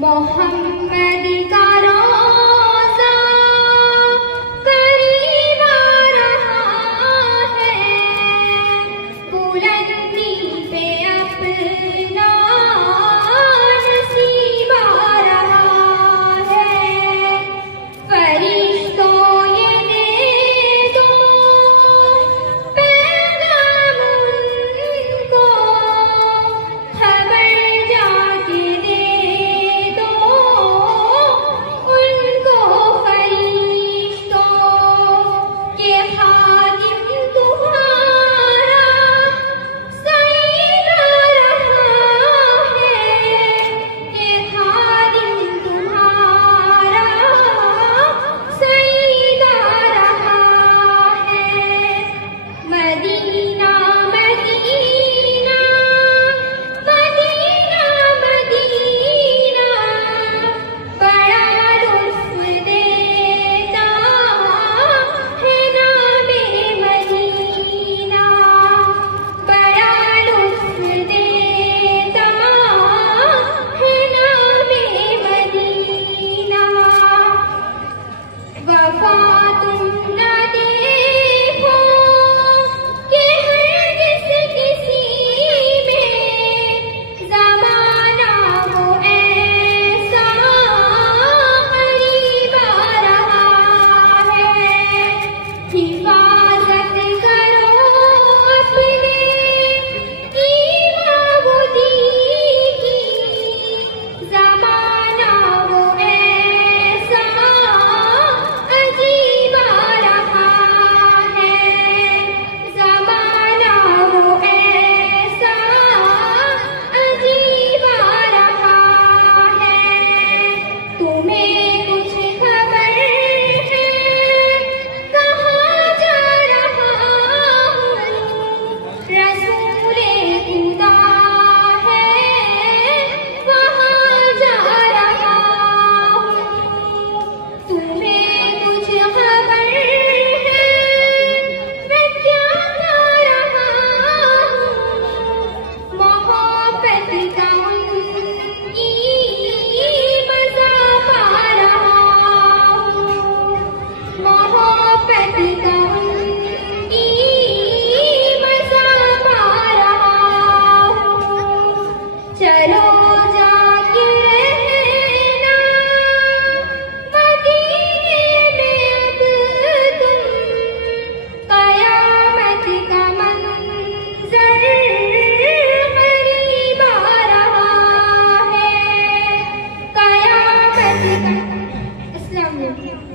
मोहम्मद का रोज़ा करीब आ रहा है, बुलंदी पे अपना नसीब आ रहा है। फरिश्तों ये दे दो पैगाम उनको, खबर जाके दे दो उनको। फरिश्तों के खादिम तुम्हारा सईद आ रहा है, के खादिम तुम्हारा सईद आ रहा है। मदीना मदीना मदीना मदीना बड़ा लुत्फ देता है नामे मदीना, बड़ा लुत्फ देता है नामे मदीना। वफा तुम न देखो कि हरगिज़ किसी में, ज़माना वो ऐसा करीब आ रहा है। हिफाज़त करो अपने ईमान वो दी की, ज़माना वो ऐसा अजीब आ रहा है, ज़माना वो ऐसा अजीब आ रहा है। तुम्हें कुछ खबर है कहाँ जा रहा हूँ, रसूले खुदा है वहाँ जा रहा हूँ। तुम्हें कुछ खबर है मैं क्या गा रहा हूँ, मोहब्बत का उनकी मज़ा पा रहा हूँ, मोहब्बत का उनकी मज़ा पा रहा हूँ। चलो जाके रहना मदीने में अब तुम, क़यामत का मंज़र करीब आ रहा है, क़यामत का। अस्सलाम वालेकुम।